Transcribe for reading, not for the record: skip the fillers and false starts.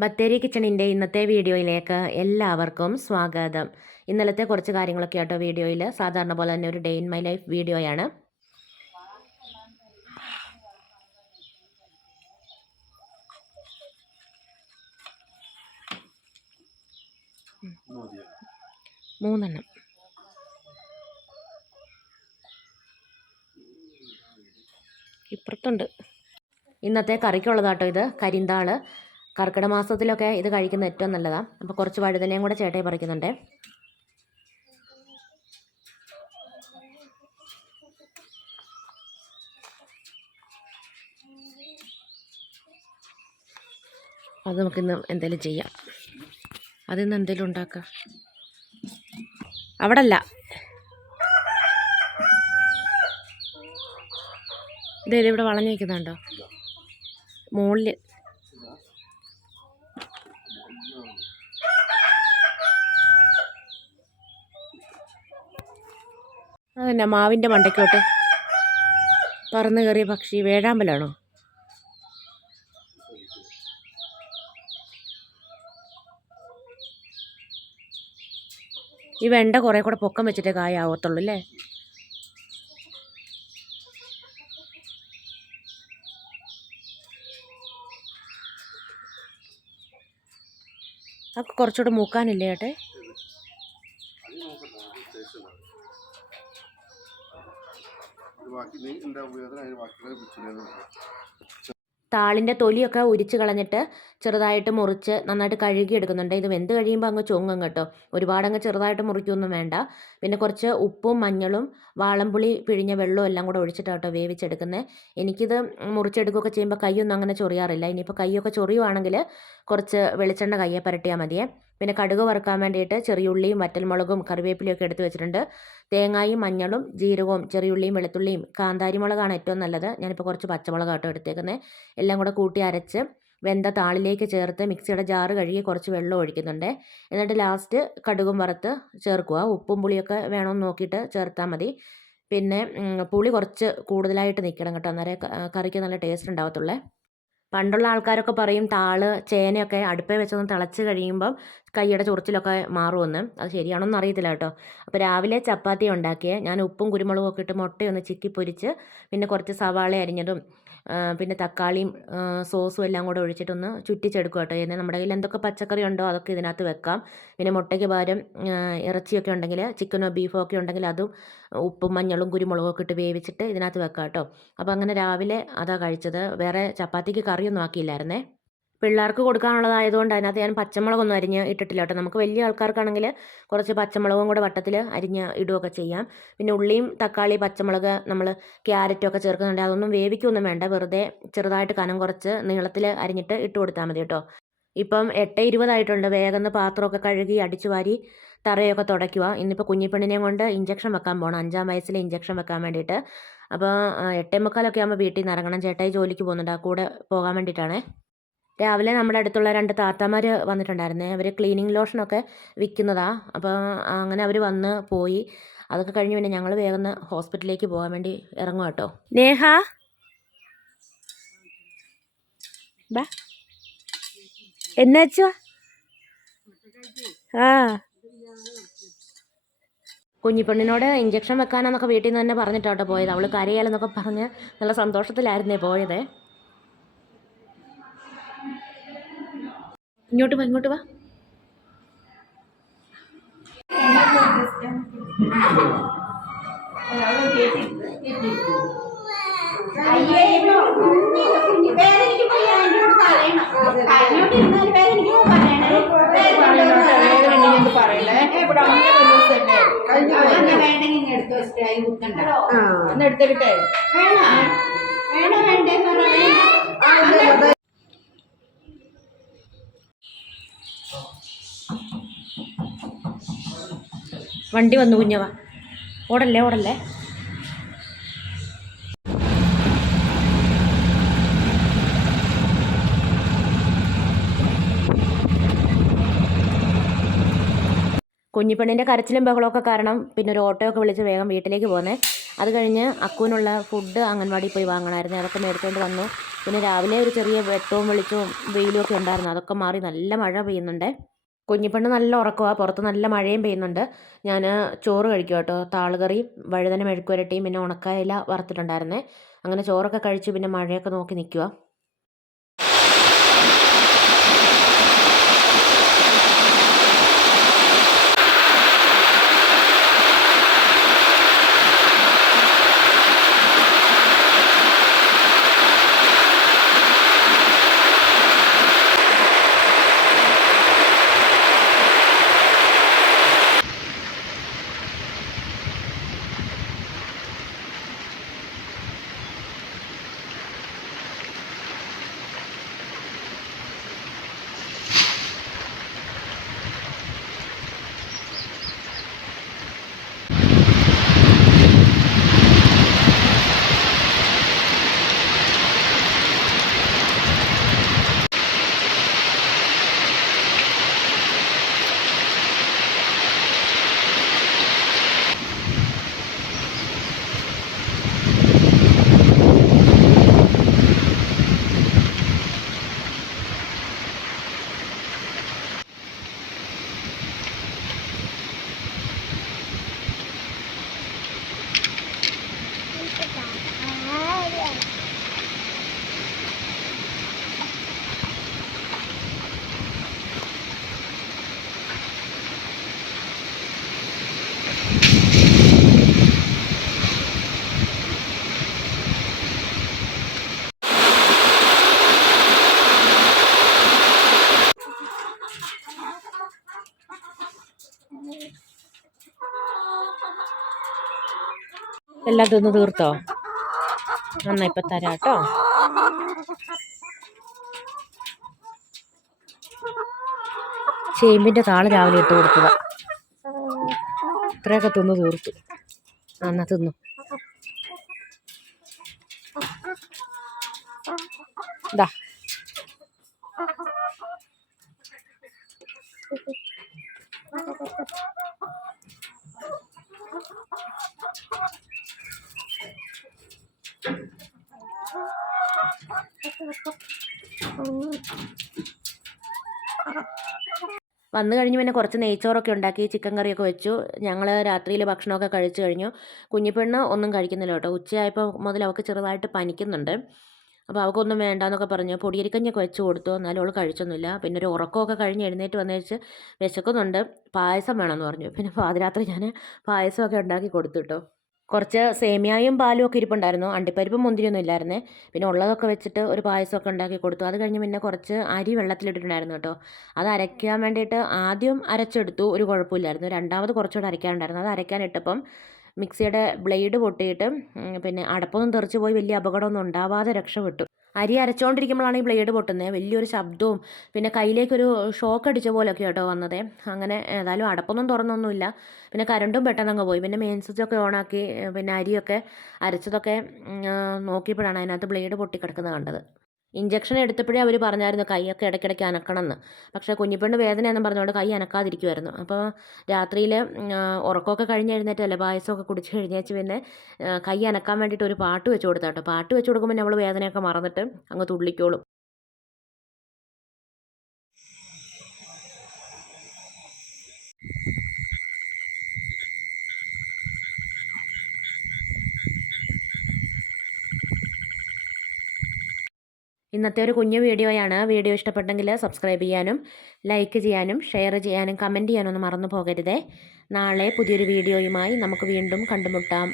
ബത്തേരി കിച്ചണിൻ്റെ ഇന്നത്തെ വീഡിയോയിലേക്ക് എല്ലാവർക്കും സ്വാഗതം. ഇന്നലത്തെ കുറച്ച് കാര്യങ്ങളൊക്കെ ആട്ടോ വീഡിയോയിൽ. സാധാരണ പോലെ തന്നെ ഒരു ഡേ ഇൻ മൈ ലൈഫ് വീഡിയോയാണ്. മൂന്നെണ്ണം. ഇപ്പുറത്തുണ്ട്. ഇന്നത്തെ കറിക്കുള്ളതാട്ടോ ഇത്. കരിന്താള്. കർക്കിടക മാസത്തിലൊക്കെ ഇത് കഴിക്കുന്നത് ഏറ്റവും നല്ലതാണ്. അപ്പോൾ കുറച്ച് വഴുതനയും കൂടെ ചേട്ടയെ പറിക്കുന്നുണ്ട്. അത് നമുക്കിന്ന് എന്തെങ്കിലും ചെയ്യാം. അതിന്ന് എന്തെങ്കിലും ഉണ്ടാക്കാം. അവിടെ അല്ല, ഇതേത് ഇവിടെ വളഞ്ഞു വയ്ക്കുന്നുണ്ടോ മുകളിൽ? അതന്നെ മാവിൻ്റെ മണ്ടയ്ക്കോട്ട് പറന്ന് കയറിയ പക്ഷി. വേഴാമ്പലാണോ? ഈ വെണ്ട കുറേ കൂടെ പൊക്കം വെച്ചിട്ടേ കായ ആവത്തുള്ളൂ അല്ലേ? അതൊക്കെ കുറച്ചുകൂടെ മൂക്കാനില്ലേ ഏട്ടെ? താളിൻ്റെ തൊലിയൊക്കെ ഉരിച്ച് കളഞ്ഞിട്ട് ചെറുതായിട്ട് മുറിച്ച് നന്നായിട്ട് കഴുകി എടുക്കുന്നുണ്ട്. ഇത് വെന്ത് കഴിയുമ്പോൾ അങ്ങ് ചൊങ്ങും കേട്ടോ. ഒരുപാടങ്ങ് ചെറുതായിട്ട് മുറിക്കൊന്നും വേണ്ട. പിന്നെ കുറച്ച് ഉപ്പും മഞ്ഞളും വാളംപുളി പിഴിഞ്ഞ വെള്ളവും എല്ലാം കൂടെ ഒഴിച്ചിട്ടാണ് കേട്ടോ വേവിച്ചെടുക്കുന്നത്. എനിക്കിത് മുറിച്ചെടുക്കുകയൊക്കെ ചെയ്യുമ്പോൾ കൈയൊന്നും അങ്ങനെ ചൊറിയാറില്ല. ഇനിയിപ്പോൾ കൈയൊക്കെ ചൊറിയുവാണെങ്കിൽ കുറച്ച് വെളിച്ചെണ്ണ കയ്യെ പുരട്ടിയാൽ മതിയേ. പിന്നെ കടുക് വറുക്കാൻ വേണ്ടിയിട്ട് ചെറിയുള്ളിയും വറ്റൽമുളകും കറിവേപ്പിലയൊക്കെ എടുത്ത് വെച്ചിട്ടുണ്ട്. തേങ്ങയും മഞ്ഞളും ജീരകവും ചെറിയുള്ളിയും വെളുത്തുള്ളിയും കാന്താരി മുളകാണ് ഏറ്റവും നല്ലത്. ഞാനിപ്പോൾ കുറച്ച് പച്ചമുളകാട്ടോ എടുത്തേക്കുന്നത്. എല്ലാം കൂടെ കൂട്ടി അരച്ച് വെന്ത താളിലേക്ക് ചേർത്ത് മിക്സിയുടെ ജാറ് കഴുകി കുറച്ച് വെള്ളം ഒഴിക്കുന്നുണ്ട്. എന്നിട്ട് ലാസ്റ്റ് കടുകും വറുത്ത് ചേർക്കുക. ഉപ്പും പുളിയൊക്കെ വേണമെന്ന് നോക്കിയിട്ട് ചേർത്താൽ മതി. പിന്നെ പുളി കുറച്ച് കൂടുതലായിട്ട് നിൽക്കണം കേട്ടോ, അന്നേരം കറിക്ക് നല്ല ടേസ്റ്റ് ഉണ്ടാകത്തുള്ളേ. പണ്ടുള്ള ആൾക്കാരൊക്കെ പറയും താള് ചേനയൊക്കെ അടുപ്പേ വെച്ചൊന്ന് തിളച്ച് കഴിയുമ്പം കൈയുടെ ചൊറിച്ചിലൊക്കെ മാറുമെന്ന്. അത് ശരിയാണോന്ന് അറിയത്തില്ല കേട്ടോ. അപ്പോൾ രാവിലെ ചപ്പാത്തി ഉണ്ടാക്കിയേ. ഞാൻ ഉപ്പും കുരുമുളകും ഒക്കെ ഇട്ട് മുട്ടയൊന്ന് ചിക്കി പൊരിച്ച് പിന്നെ കുറച്ച് സവാള അരിഞ്ഞതും പിന്നെ തക്കാളിയും സോസും എല്ലാം കൂടെ ഒഴിച്ചിട്ടൊന്ന് ചുറ്റിച്ചെടുക്കുക കേട്ടോ. പിന്നെ നമ്മുടെ കയ്യിൽ എന്തൊക്കെ പച്ചക്കറി ഉണ്ടോ അതൊക്കെ ഇതിനകത്ത് വെക്കാം. പിന്നെ മുട്ടയ്ക്ക് പകരം ഇറച്ചിയൊക്കെ ഉണ്ടെങ്കിൽ, ചിക്കനോ ബീഫോ ഒക്കെ ഉണ്ടെങ്കിൽ അതും ഉപ്പും മഞ്ഞളും കുരുമുളകും ഒക്കെ ഇട്ട് വേവിച്ചിട്ട് ഇതിനകത്ത് വെക്കാം കേട്ടോ. അപ്പോൾ അങ്ങനെ രാവിലെ അതാ കഴിച്ചത്. വേറെ ചപ്പാത്തിക്ക് കറിയൊന്നും ആക്കിയില്ലായിരുന്നേ. പിള്ളേർക്ക് കൊടുക്കാനുള്ളതായതുകൊണ്ട് അതിനകത്ത് ഞാൻ പച്ചമുളകൊന്നും അരിഞ്ഞ് ഇട്ടിട്ടില്ല കേട്ടോ. നമുക്ക് വലിയ ആൾക്കാർക്കാണെങ്കിൽ കുറച്ച് പച്ചമുളകും കൂടെ വട്ടത്തിൽ അരിഞ്ഞ് ഇടുകയൊക്കെ ചെയ്യാം. പിന്നെ ഉള്ളിയും തക്കാളി പച്ചമുളക് നമ്മൾ ക്യാരറ്റും ഒക്കെ ചേർക്കുന്നുണ്ട്. അതൊന്നും വേവിക്കൊന്നും വേണ്ട, വെറുതെ ചെറുതായിട്ട് കനം കുറച്ച് നീളത്തിൽ അരിഞ്ഞിട്ട് ഇട്ട് കൊടുത്താൽ മതി കേട്ടോ. ഇപ്പം 8:20 വേഗം പാത്രമൊക്കെ കഴുകി അടിച്ചു വാരി തറയൊക്കെ തുടയ്ക്കുക. ഇന്നിപ്പോൾ കുഞ്ഞിപ്പെണ്ണിനെയും കൊണ്ട് ഇഞ്ചക്ഷൻ വെക്കാൻ പോകണം, 5-ാം വയസ്സിൽ ഇഞ്ചക്ഷൻ വെക്കാൻ വേണ്ടിയിട്ട്. അപ്പോൾ 8:45 ആകുമ്പോൾ വീട്ടിൽ നിന്ന് ഇറങ്ങണം. ചേട്ടായി ജോലിക്ക് പോകുന്നുണ്ട്, ആ കൂടെ പോകാൻ വേണ്ടിയിട്ടാണേ. രാവിലെ നമ്മുടെ അടുത്തുള്ള 2 താത്താമാർ വന്നിട്ടുണ്ടായിരുന്നേ. അവർ ക്ലീനിങ് ലോഷനൊക്കെ വിൽക്കുന്നതാണ്. അപ്പോൾ അങ്ങനെ അവർ വന്ന് പോയി. അതൊക്കെ കഴിഞ്ഞ് പിന്നെ ഞങ്ങൾ വേഗം ഹോസ്പിറ്റലിലേക്ക് പോകാൻ വേണ്ടി ഇറങ്ങും കേട്ടോ. നേഹ ബാ, എന്നാച്ചുവാ? ആ, കുഞ്ഞിപ്പെണ്ണിനോട് ഇഞ്ചക്ഷൻ വെക്കാനാന്നൊക്കെ വീട്ടിൽ നിന്ന് തന്നെ പറഞ്ഞിട്ടോട്ടോ പോയത്. അവൾ കരയാലെന്നൊക്കെ പറഞ്ഞ് നല്ല സന്തോഷത്തിലായിരുന്നേ പോയത്. ഇങ്ങോട്ട് വാ, ഇങ്ങോട്ട് വാ. എടുത്തിട്ടെ വണ്ടി വന്നു കുഞ്ഞവാ, ഓടല്ലേ ഓടല്ലേ. കുഞ്ഞിപ്പെണ്ണിൻ്റെ കരച്ചിലും ബഹളമൊക്കെ കാരണം പിന്നെ ഒരു ഓട്ടോയൊക്കെ വിളിച്ച് വേഗം വീട്ടിലേക്ക് പോകുന്നത്. അത് കഴിഞ്ഞ് അക്കുവിനുള്ള ഫുഡ് അംഗൻവാടിയിൽ പോയി വാങ്ങണമായിരുന്നു. അതൊക്കെ മേടിച്ചുകൊണ്ട് വന്നു. പിന്നെ രാവിലെ ഒരു ചെറിയ വെട്ടവും വെളിച്ചവും വെയിലും ഒക്കെ ഉണ്ടായിരുന്നു. അതൊക്കെ മാറി നല്ല മഴ പെയ്യുന്നുണ്ട്. കുഞ്ഞിപ്പെണ്ണ് നല്ല ഉറക്കമാണ്, പുറത്ത് നല്ല മഴയും പെയ്യുന്നുണ്ട്. ഞാൻ ചോറ് കഴിക്കുക കേട്ടോ. താളുകറിയും വഴുതന മെഴുക്കുവരട്ടിയും പിന്നെ ഉണക്കയില വറുത്തിട്ടുണ്ടായിരുന്നേ. അങ്ങനെ ചോറൊക്കെ കഴിച്ച് പിന്നെ മഴയൊക്കെ നോക്കി നിൽക്കുക. എല്ലാം തിന്ന് തീർത്തോ? എന്നാ ഇപ്പം തരാം കേട്ടോ. ചേമ്പിൻ്റെ താള് രാവിലെ ഇട്ട് കൊടുത്തതാ. ഇത്രയൊക്കെ തിന്ന് തീർത്തു. എന്നാ തിന്നു. ഇതാ വന്നു കഴിഞ്ഞ് പിന്നെ കുറച്ച് നെയ്ച്ചോറൊക്കെ ഉണ്ടാക്കി, ചിക്കൻ കറിയൊക്കെ വെച്ചു. ഞങ്ങൾ രാത്രിയിൽ ഭക്ഷണമൊക്കെ കഴിച്ചു കഴിഞ്ഞു. കുഞ്ഞിപ്പെണ്ണ് ഒന്നും കഴിക്കുന്നില്ല കേട്ടോ. ഉച്ചയായപ്പോൾ മുതൽ അവൾക്ക് ചെറുതായിട്ട് പനിക്കുന്നുണ്ട്. അപ്പോൾ അവൾക്കൊന്നും വേണ്ടാന്നൊക്കെ പറഞ്ഞു പൊടിയരിക്കഞ്ഞൊക്കെ വെച്ച് കൊടുത്തു. എന്നാലും അവൾ കഴിച്ചൊന്നുമില്ല. പിന്നെ ഒരു ഉറക്കമൊക്കെ കഴിഞ്ഞ് എഴുന്നേറ്റ് വന്നേച്ച് വിശക്കുന്നുണ്ട്, പായസം വേണമെന്ന് പറഞ്ഞു. പിന്നെ പാതിരാത്രി ഞാൻ പായസമൊക്കെ ഉണ്ടാക്കി കൊടുത്തു കേട്ടോ. കുറച്ച് സേമിയായും പാലും ഒക്കെ ഇരിപ്പുണ്ടായിരുന്നു. അണ്ടിപ്പരിപ്പും മുന്തിരിയൊന്നും ഇല്ലായിരുന്നേ. പിന്നെ ഉള്ളതൊക്കെ വെച്ചിട്ട് ഒരു പായസമൊക്കെ ഉണ്ടാക്കി കൊടുത്തു. അത് കഴിഞ്ഞ് പിന്നെ കുറച്ച് അരി വെള്ളത്തിലിട്ടിട്ടുണ്ടായിരുന്നു കേട്ടോ. അത് അരയ്ക്കാൻ വേണ്ടിയിട്ട് ആദ്യം അരച്ചെടുത്തു, ഒരു കുഴപ്പമില്ലായിരുന്നു. രണ്ടാമത് കുറച്ചുകൂടെ അരയ്ക്കാനുണ്ടായിരുന്നു. അത് അരയ്ക്കാനിട്ടപ്പം മിക്സിയുടെ ബ്ലേഡ് പൊട്ടിയിട്ട് പിന്നെ അടപ്പൊന്നും തെറിച്ച് പോയി വലിയ അപകടമൊന്നും ഉണ്ടാവാതെ രക്ഷപ്പെട്ടു. അരി അരച്ചുകൊണ്ടിരിക്കുമ്പോഴാണ് ഈ ബ്ലേഡ് പൊട്ടുന്നത്. വലിയൊരു ശബ്ദവും പിന്നെ കയ്യിലേക്കൊരു ഷോക്ക് അടിച്ച പോലെയൊക്കെ കേട്ടോ വന്നത്. അങ്ങനെ ഏതായാലും അടപ്പൊന്നും തുറന്നൊന്നുമില്ല. പിന്നെ കറണ്ടും പെട്ടെന്ന് പോയി. പിന്നെ മെയിൻ സ്വിച്ചൊക്കെ ഓണാക്കി പിന്നെ അരിയൊക്കെ അരച്ചതൊക്കെ നോക്കിയപ്പോഴാണ് അതിനകത്ത് ബ്ലേഡ് പൊട്ടിക്കിടക്കുന്നത് കണ്ടത്. ഇഞ്ചക്ഷൻ എടുത്തപ്പോഴേ അവർ പറഞ്ഞായിരുന്നു കൈയൊക്കെ ഇടയ്ക്കിടയ്ക്ക് അനക്കണമെന്ന്. പക്ഷേ കുഞ്ഞിപ്പെണ്ണ് വേദനയെന്നും പറഞ്ഞുകൊണ്ട് കൈ അനക്കാതിരിക്കുമായിരുന്നു. അപ്പോൾ രാത്രിയിൽ ഉറക്കമൊക്കെ കഴിഞ്ഞ് എഴുന്നേറ്റല്ലേ പായസമൊക്കെ കുടിച്ച് കഴിഞ്ഞേച്ച് പിന്നെ കൈ അനക്കാൻ വേണ്ടിയിട്ട് ഒരു പാട്ട് വെച്ച് കൊടുത്താട്ടോ. പാട്ട് വെച്ച് കൊടുക്കുമ്പോൾ നമ്മൾ വേദനയൊക്കെ മറന്നിട്ട് അങ്ങ് തുള്ളിക്കോളും. ഇന്നത്തെ ഒരു കുഞ്ഞു വീഡിയോയാണ്. വീഡിയോ ഇഷ്ടപ്പെട്ടെങ്കിൽ സബ്സ്ക്രൈബ് ചെയ്യാനും ലൈക്ക് ചെയ്യാനും ഷെയർ ചെയ്യാനും കമൻറ്റ് ചെയ്യാനൊന്നും മറന്നു പോകരുതേ. നാളെ പുതിയൊരു വീഡിയോയുമായി നമുക്ക് വീണ്ടും കണ്ടുമുട്ടാം.